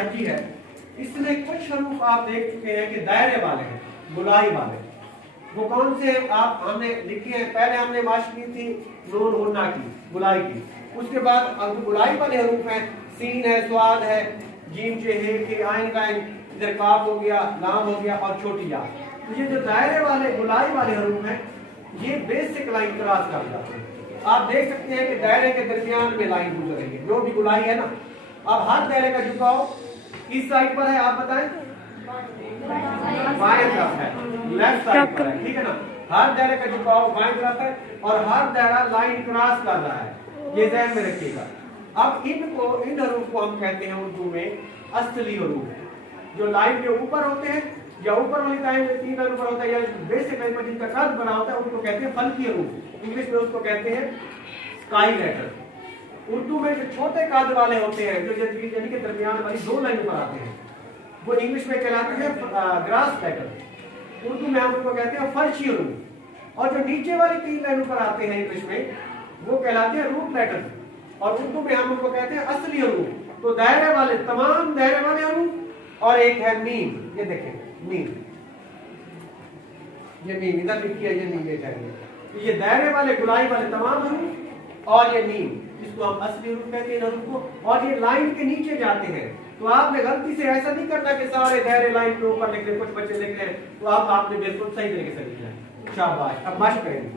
सहजी है, इसमें कुछ हरूफ आप देख चुके हैं कि दायरे वाले हैं, गुलाई वाले। वो कौन से आप हमने लिखे हैं? पहले हमने बात की थी नून गुन्ना की, गुलाई की। उसके बाद अब गुलाई वाले हरूफ हैं, सीन है, स्वाद है, जीम जे हे के, आइन गाइन, इधर काफ हो गया, लाम हो गया और छोटी या। तो ये जो दायरे वाले गुलाई वाले हरूफ हैं, ये बेसिक लाइन क्रॉस कर जाते हैं। आप देख सकते हैं कि दायरे के दरमियान में लाइन गुजर रही है, जो भी गुलाई है ना। अब हर दायरे का झुकाव किस साइड पर है आप बताएं? बाएं तरफ है, लेफ्ट साइड पर है, ठीक है ना। हर दायरे का झुकाव बाएं तरफ है और हर दायरा लाइन क्रॉस कर रहा है, ये ध्यान में रखिएगा। अब इन हरूफ को हम कहते हैं उर्दू में असली हरूफ, जो लाइन के ऊपर होते हैं या ऊपर वाली लाइन में 3 लाइन ऊपर होता है या बेसिक लाइन पर जिनका कद बना होता है, उनको कहते हैं फल्की हरूफ। इंग्लिश में उसको कहते हैं स्काई लेटर। उर्दू में जो छोटे कद वाले होते हैं, जो यानी कि दरमियान वाली 2 लाइन ऊपर आते हैं, वो इंग्लिश में कहलाते हैं ग्रास लेटर। उर्दू में हम उनको कहते हैं फर्शी हरूफ। और जो नीचे वाली 3 लाइन ऊपर आते हैं इंग्लिश में, वो कहलाते हैं रूट लेटर। और उर्दू में हम उनको कहते हैं असली हरूफ। तो दायरे वाले, तमाम दायरे वाले हरूफ, और एक है मीम। ये देखें मीम, ये मीम इधर लिखी है, ये मीम है। ये दायरे वाले गुलाई वाले तमाम हरूफ और ये मीम, जिसको हम असली हरूफ कहते हैं हरूफ को। और ये लाइन के नीचे जाते हैं, तो आपने गलती से ऐसा नहीं करना कि सारे दायरे लाइन के ऊपर लिख रहे, कुछ बच्चे लिख रहे हैं, तो आपने बिल्कुल सही तरीके से लिखना है। शाबाश, अब मश्क करेंगे।